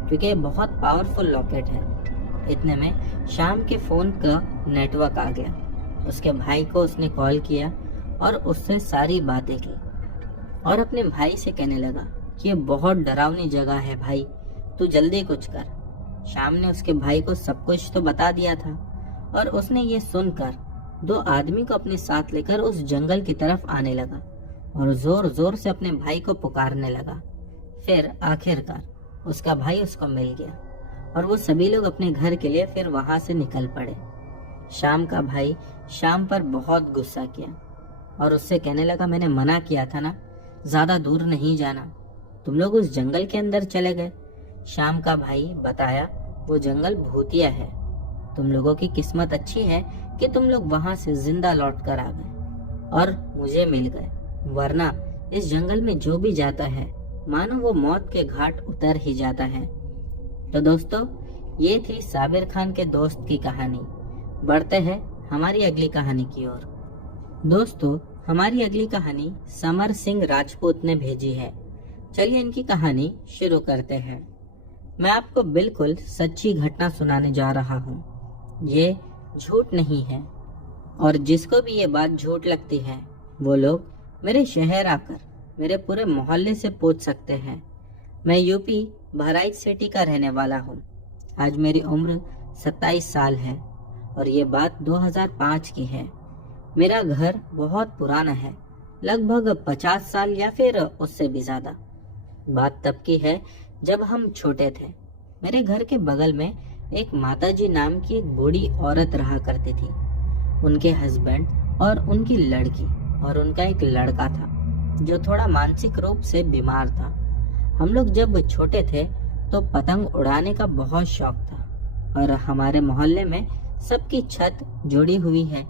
क्योंकि ये बहुत पावरफुल लॉकेट है। इतने में शाम के फोन का नेटवर्क आ गया। उसके भाई को उसने कॉल किया और उससे सारी बातें की और अपने भाई से कहने लगा कि ये बहुत डरावनी जगह है भाई, तू जल्दी कुछ कर। शाम ने उसके भाई को सब कुछ तो बता दिया था और उसने ये सुनकर 2 आदमी को अपने साथ लेकर उस जंगल की तरफ आने लगा और जोर जोर से अपने भाई को पुकारने लगा। फिर आखिरकार उसका भाई उसको मिल गया और वो सभी लोग अपने घर के लिए फिर वहां से निकल पड़े। श्याम का भाई श्याम पर बहुत गुस्सा किया और उससे कहने लगा, मैंने मना किया था ना, ज्यादा दूर नहीं जाना, तुम लोग उस जंगल के अंदर चले गए। श्याम का भाई बताया, वो जंगल भूतिया है, तुम लोगों की किस्मत अच्छी है कि तुम लोग वहां से जिंदा लौट कर आ गए और मुझे मिल गए, वरना इस जंगल में जो भी जाता है मानो वो मौत के घाट उतर ही जाता है। तो दोस्तों, ये थी साबिर खान के दोस्त की कहानी। बढ़ते हैं हमारी अगली कहानी की ओर। दोस्तों, हमारी अगली कहानी समर सिंह राजपूत ने भेजी है। चलिए इनकी कहानी शुरू करते हैं। मैं आपको बिल्कुल सच्ची घटना सुनाने जा रहा हूँ। ये झूठ नहीं है और जिसको भी ये बात झूठ लगती है वो लोग मेरे शहर आकर मेरे पूरे मोहल्ले से पूछ सकते हैं। मैं यूपी बहराइच सिटी का रहने वाला हूँ। आज मेरी उम्र 27 साल है और ये बात 2005 की है। मेरा घर बहुत पुराना है, लगभग 50 साल या फिर उससे भी ज्यादा। बात तब की है जब हम छोटे थे। मेरे घर के बगल में एक माताजी नाम की एक बूढ़ी औरत रहा करती थी। उनके हस्बैंड और उनकी लड़की और उनका एक लड़का था जो थोड़ा मानसिक रूप से बीमार था। हम लोग जब छोटे थे तो पतंग उड़ाने का बहुत शौक था और हमारे मोहल्ले में सबकी छत जुड़ी हुई है।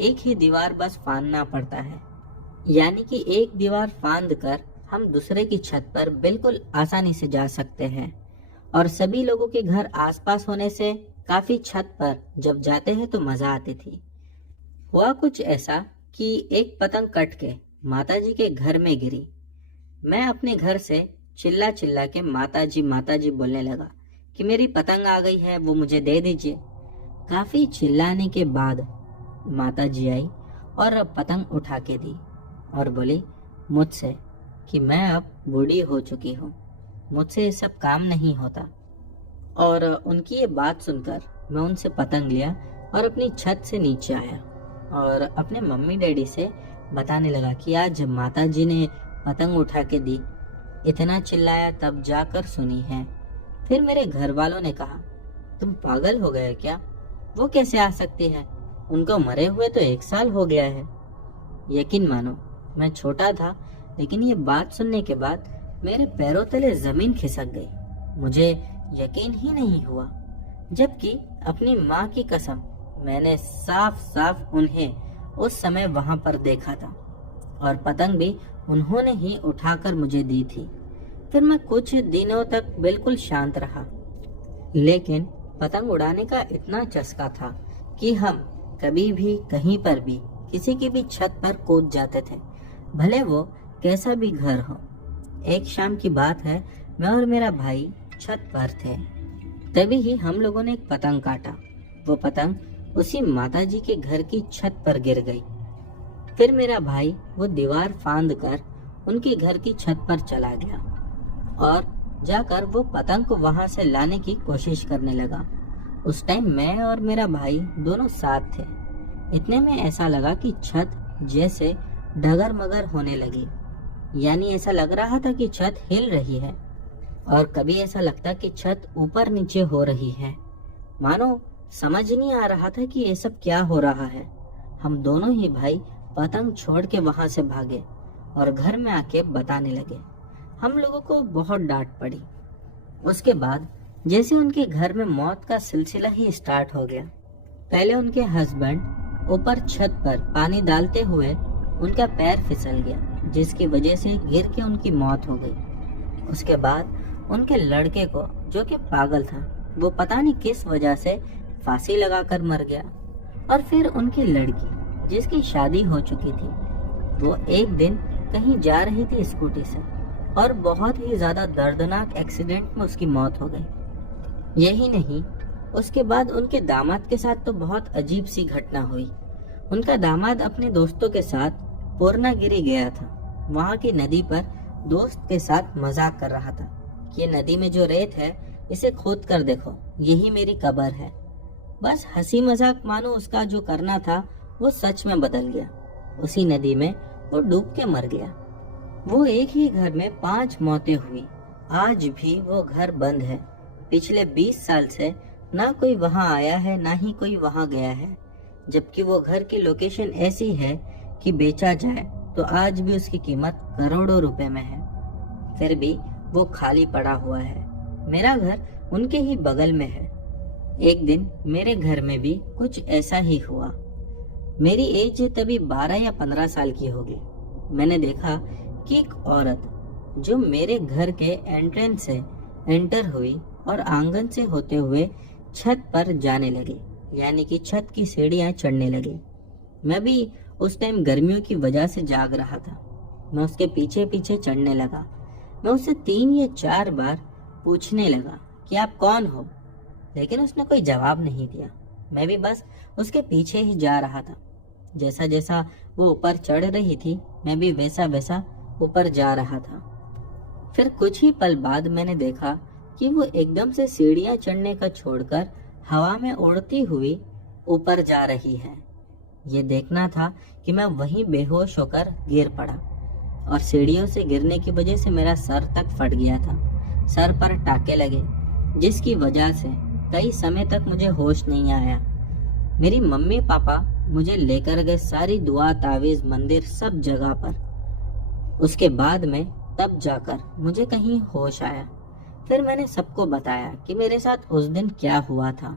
एक ही दीवार बस फांदना पड़ता है, यानी कि एक दीवार फांद कर हम दूसरे की छत पर बिल्कुल आसानी से जा सकते हैं। और सभी लोगों के घर आसपास होने से काफी छत पर जब जाते हैं तो मजा आती थी। हुआ कुछ ऐसा कि एक पतंग कट के माताजी के घर में गिरी। मैं अपने घर से चिल्ला चिल्ला के माताजी बोलने लगा कि मेरी पतंग आ गई है, वो मुझे दे दीजिए। काफी चिल्लाने के बाद माताजी आई और पतंग उठा के दी और बोली मुझसे कि मैं अब बूढ़ी हो चुकी हूँ, मुझसे ये सब काम नहीं होता। और उनकी ये बात सुनकर मैं उनसे पतंग लिया और अपनी छत से नीचे आया और अपने मम्मी डैडी से बताने लगा कि आज माताजी ने पतंग उठा के दी, इतना चिल्लाया तब जाकर सुनी है। फिर मेरे घर वालों ने कहा, तुम पागल हो गए क्या, वो कैसे आ सकती है, उनको मरे हुए तो 1 साल हो गया है। यकीन मानो मैं छोटा था, लेकिन ये बात सुनने के बाद मेरे पैरों तले जमीन खिसक गई। मुझे यकीन ही नहीं हुआ, जबकि अपनी माँ की कसम मैंने साफ साफ उन्हें उस समय वहां पर देखा था और पतंग भी उन्होंने ही उठाकर मुझे दी थी। फिर मैं कुछ दिनों तक बिल्कुल शांत रहा, लेकिन पतंग उड़ाने का इतना चस्का था कि हम कभी भी कहीं पर भी किसी की भी छत पर कूद जाते थे, भले वो कैसा भी घर हो। एक शाम की बात है, मैं और मेरा भाई छत पर थे, तभी ही हम लोगों ने एक पतंग काटा। वो पतंग उसी माताजी के घर की छत पर गिर गई। फिर मेरा भाई वो दीवार फांद कर उनके घर की छत पर चला गया और जाकर वो पतंग को वहां से लाने की कोशिश करने लगा। उस टाइम मैं और मेरा भाई दोनों साथ थे। इतने में ऐसा लगा कि छत जैसे डगर मगर होने लगी, यानी ऐसा लग रहा था कि छत हिल रही है और कभी ऐसा लगता कि छत ऊपर नीचे हो रही है। मानो समझ नहीं आ रहा था कि ये सब क्या हो रहा है। हम दोनों ही भाई पतंग छोड़ के वहां से भागे और घर में आके बताने लगे। हम लोगों को बहुत डांट पड़ी। उसके बाद जैसे उनके घर में मौत का सिलसिला ही स्टार्ट हो गया। पहले उनके हस्बैंड ऊपर छत पर पानी डालते हुए उनका पैर फिसल गया, जिसकी वजह से गिर के उनकी मौत हो गई। उसके बाद उनके लड़के को, जो कि पागल था, वो पता नहीं किस वजह से फांसी लगाकर मर गया। और फिर उनकी लड़की, जिसकी शादी हो चुकी थी, वो एक दिन कहीं जा रही थी स्कूटी से और बहुत ही ज्यादा दर्दनाक एक्सीडेंट में उसकी मौत हो गई। यही नहीं, उसके बाद उनके दामाद के साथ तो बहुत अजीब सी घटना हुई। उनका दामाद अपने दोस्तों के साथ पूर्णागिरी गया था। वहाँ की नदी पर दोस्त के साथ मजाक कर रहा था कि ये नदी में जो रेत है इसे खोद कर देखो, यही मेरी कब्र है। बस हंसी मजाक मानो उसका जो करना था वो सच में बदल गया। उसी नदी में वो डूब के मर गया। वो एक ही घर में 5 मौतें हुई। आज भी वो घर बंद है। पिछले 20 साल से ना कोई वहां आया है ना ही कोई वहां गया है, जबकि वो घर की लोकेशन ऐसी है कि बेचा जाए तो आज भी उसकी कीमत करोड़ों रुपए में है। फिर भी वो खाली पड़ा हुआ है। मेरा घर उनके ही बगल में है। एक दिन मेरे घर में भी कुछ ऐसा ही हुआ। मेरी एज तभी 12 या 15 साल की होगी। मैंने देखा कि एक औरत जो मेरे घर के एंट्रेंस से एंटर हुई और आंगन से होते हुए छत पर जाने लगी, यानी कि छत की सीढ़ियां चढ़ने लगी। मैं भी उस टाइम गर्मियों की वजह से जाग रहा था। मैं उसके पीछे पीछे चढ़ने लगा। मैं उससे 3 या 4 बार पूछने लगा कि आप कौन हो, लेकिन उसने कोई जवाब नहीं दिया। मैं भी बस उसके पीछे ही जा रहा था। जैसा जैसा वो ऊपर चढ़ रही थी, मैं भी वैसा वैसा ऊपर जा रहा था। फिर कुछ ही पल बाद मैंने देखा कि वो एकदम से सीढ़ियां चढ़ने का छोड़कर हवा में उड़ती हुई ऊपर जा रही है। ये देखना था कि मैं वहीं बेहोश होकर गिर पड़ा और सीढ़ियों से गिरने की वजह से मेरा सर तक फट गया था। सर पर टाके लगे, जिसकी वजह से कई समय तक मुझे होश नहीं आया। मेरी मम्मी पापा मुझे लेकर गए सारी दुआ, तावीज, मंदिर, सब जगह पर। उसके बाद में तब जाकर मुझे कहीं होश आया। फिर मैंने सबको बताया कि मेरे साथ उस दिन क्या हुआ था।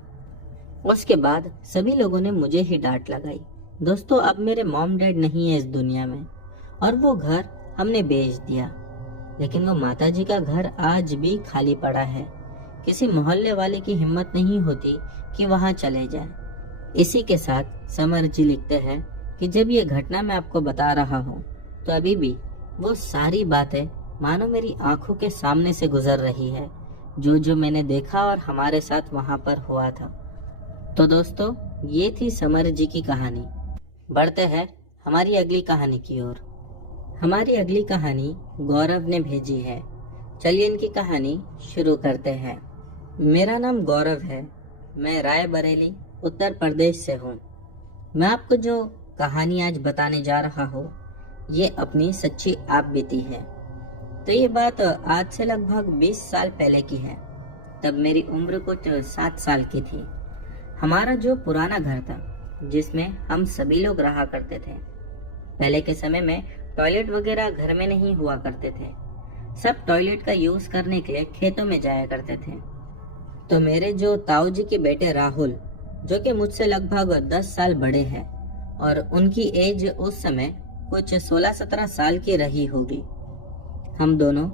उसके बाद सभी लोगों ने मुझे ही डांट लगाई। दोस्तों, अब मेरे मॉम डैड नहीं है इस दुनिया में और वो घर हमने बेच दिया, लेकिन वो माताजी का घर आज भी खाली पड़ा है। किसी मोहल्ले वाले की हिम्मत नहीं होती कि वहां चले जाए। इसी के साथ समर जी लिखते हैं कि जब ये घटना मैं आपको बता रहा हूँ तो अभी भी वो सारी बातें मानो मेरी आंखों के सामने से गुजर रही है, जो मैंने देखा और हमारे साथ वहां पर हुआ था। तो दोस्तों, ये थी समर जी की कहानी। बढ़ते हैं हमारी अगली कहानी की ओर। हमारी अगली कहानी गौरव ने भेजी है। चलिए इनकी कहानी शुरू करते हैं। मेरा नाम गौरव है। मैं रायबरेली, उत्तर प्रदेश से हूँ। मैं आपको जो कहानी आज बताने जा रहा हूँ ये अपनी सच्ची आप बीती है। तो ये बात आज से लगभग 20 साल पहले की है। तब मेरी उम्र कुछ 7 साल की थी। हमारा जो पुराना घर था जिसमें हम सभी लोग रहा करते थे, पहले के समय में टॉयलेट वगैरह घर में नहीं हुआ करते थे। सब टॉयलेट का यूज करने के लिए खेतों में जाया करते थे। तो मेरे जो ताऊ जी के बेटे राहुल, जो कि मुझसे लगभग 10 साल बड़े हैं और उनकी एज उस समय कुछ 16-17 साल की रही होगी, हम दोनों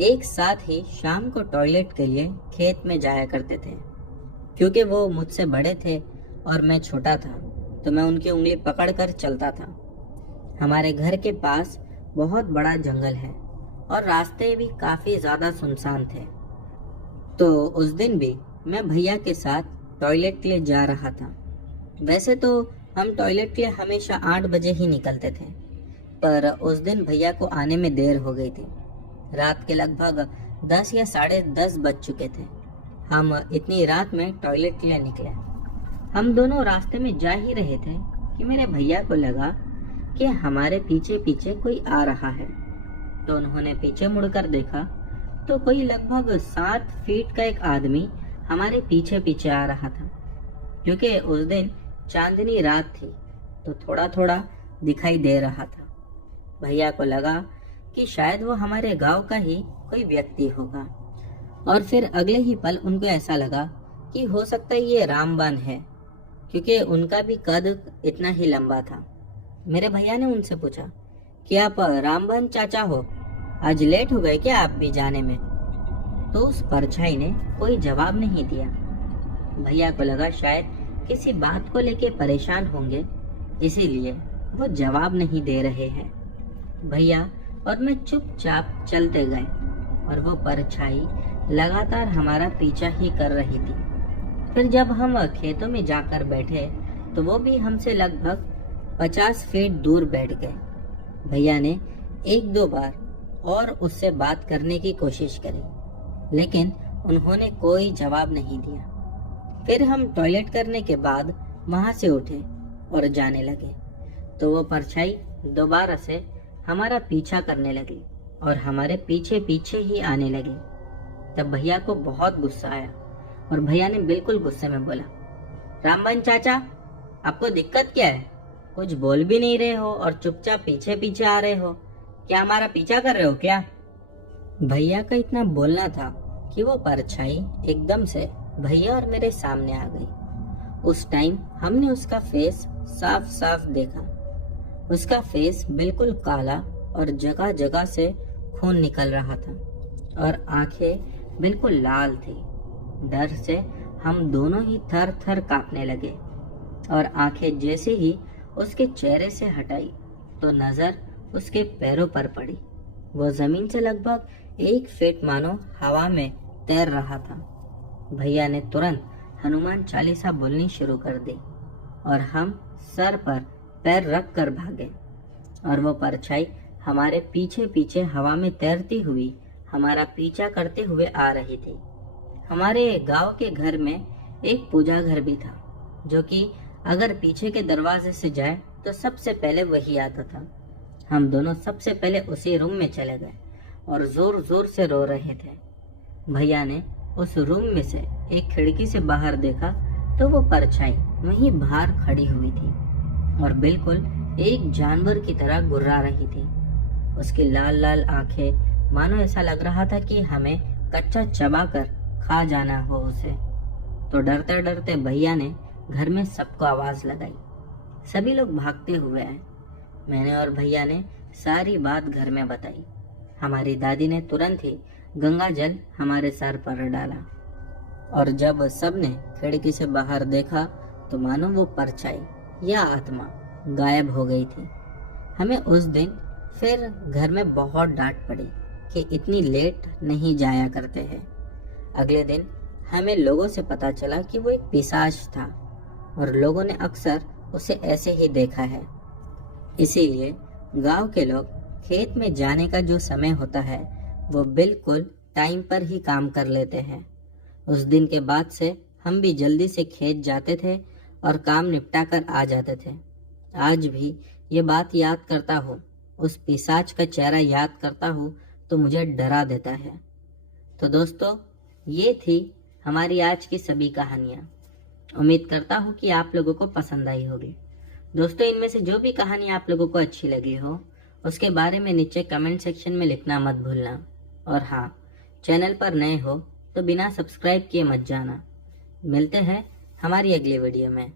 एक साथ ही शाम को टॉयलेट के लिए खेत में जाया करते थे। क्योंकि वो मुझसे बड़े थे और मैं छोटा था, तो मैं उनकी उंगली पकड़कर चलता था। हमारे घर के पास बहुत बड़ा जंगल है और रास्ते भी काफी ज्यादा सुनसान थे। तो उस दिन भी मैं भैया के साथ टॉयलेट के लिए जा रहा था। वैसे तो हम टॉयलेट के लिए हमेशा 8 बजे ही निकलते थे, पर उस दिन भैया को आने में देर हो गई थी। रात के लगभग 10 या 10:30 बज चुके थे। हम इतनी रात में टॉयलेट के लिए निकले। हम दोनों रास्ते में जा ही रहे थे कि मेरे भैया को लगा कि हमारे पीछे पीछे कोई आ रहा है। तो उन्होंने पीछे मुड़कर देखा तो कोई लगभग 7 फीट का एक आदमी हमारे पीछे पीछे आ रहा था। क्योंकि उस दिन चांदनी रात थी तो थोड़ा थोड़ा दिखाई दे रहा था। भैया को लगा कि शायद वो हमारे गांव का ही कोई व्यक्ति होगा, और फिर अगले ही पल उनको ऐसा लगा कि हो सकता है ये रामबान है, क्योंकि उनका भी कद इतना ही लंबा था। मेरे भैया ने उनसे पूछा कि आप रामबान चाचा हो, आज लेट हो गए क्या आप भी जाने में? तो उस परछाई ने कोई जवाब नहीं दिया। भैया को लगा शायद किसी बात को लेके परेशान होंगे, इसीलिए वो जवाब नहीं दे रहे हैं। भैया और मैं चुपचाप चलते गए और वो परछाई लगातार हमारा पीछा ही कर रही थी। फिर जब हम खेतों में जाकर बैठे तो वो भी हमसे लगभग 50 फीट दूर बैठ गए। भैया ने 1-2 बार और उससे बात करने की कोशिश करी, लेकिन उन्होंने कोई जवाब नहीं दिया। फिर हम टॉयलेट करने के बाद वहां से उठे और जाने लगे तो वो परछाई दोबारा से हमारा पीछा करने लगी और हमारे पीछे पीछे ही आने लगी। तब भैया को बहुत गुस्सा आया और भैया ने बिल्कुल गुस्से में बोला, रामबन चाचा, आपको दिक्कत क्या है? कुछ बोल भी नहीं रहे हो और चुपचाप पीछे पीछे आ रहे हो। क्या हमारा पीछा कर रहे हो क्या? भैया का इतना बोलना था कि वो परछाई एकदम से भैया और मेरे सामने आ गई। उस टाइम हमने उसका फेस साफ साफ देखा। उसका फेस बिल्कुल काला और जगह जगह से खून निकल रहा था और आंखें बिल्कुल लाल थी। डर से हम दोनों ही थर थर कांपने लगे और आंखें जैसे ही उसके चेहरे से हटाई तो नजर उसके पैरों पर पड़ी। वो जमीन से लगभग 1 फीट मानो हवा में तैर रहा था। भैया ने तुरंत हनुमान चालीसा बोलनी शुरू कर दी और हम सर पर पैर रख कर भागे और वो परछाई हमारे पीछे पीछे हवा में तैरती हुई हमारा पीछा करते हुए आ रही थी। हमारे गांव के घर में एक पूजा घर भी था, जो कि अगर पीछे के दरवाजे से जाए तो सबसे पहले वही आता था। हम दोनों सबसे पहले उसी रूम में चले गए और जोर जोर से रो रहे थे। भैया ने उस रूम में से एक खिड़की से बाहर देखा तो वो परछाई वहीं बाहर खड़ी हुई थी और बिल्कुल एक जानवर की तरह गुर्रा रही थी। उसकी लाल लाल आंखें मानो ऐसा लग रहा था कि हमें कच्चा चबाकर खा जाना हो उसे। तो डरते डरते भैया ने घर में सबको आवाज लगाई। सभी लोग भागते हुए आए। मैंने और भैया ने सारी बात घर में बताई। हमारी दादी ने तुरंत ही गंगा जल हमारे सर पर डाला और जब सबने खिड़की से बाहर देखा तो मानो वो परछाई या आत्मा गायब हो गई थी। हमें उस दिन फिर घर में बहुत डांट पड़ी कि इतनी लेट नहीं जाया करते हैं। अगले दिन हमें लोगों से पता चला कि वो एक पिशाच था और लोगों ने अक्सर उसे ऐसे ही देखा है। इसीलिए गांव के लोग खेत में जाने का जो समय होता है वो बिल्कुल टाइम पर ही काम कर लेते हैं। उस दिन के बाद से हम भी जल्दी से खेत जाते थे और काम निपटा कर आ जाते थे। आज भी ये बात याद करता हूँ, उस पिशाच का चेहरा याद करता हूँ तो मुझे डरा देता है। तो दोस्तों, ये थी हमारी आज की सभी कहानियाँ। उम्मीद करता हूँ कि आप लोगों को पसंद आई होगी। दोस्तों, इनमें से जो भी कहानी आप लोगों को अच्छी लगी हो उसके बारे में नीचे कमेंट सेक्शन में लिखना मत भूलना। और हाँ, चैनल पर नए हो तो बिना सब्सक्राइब किए मत जाना। मिलते हैं हमारी अगली वीडियो में।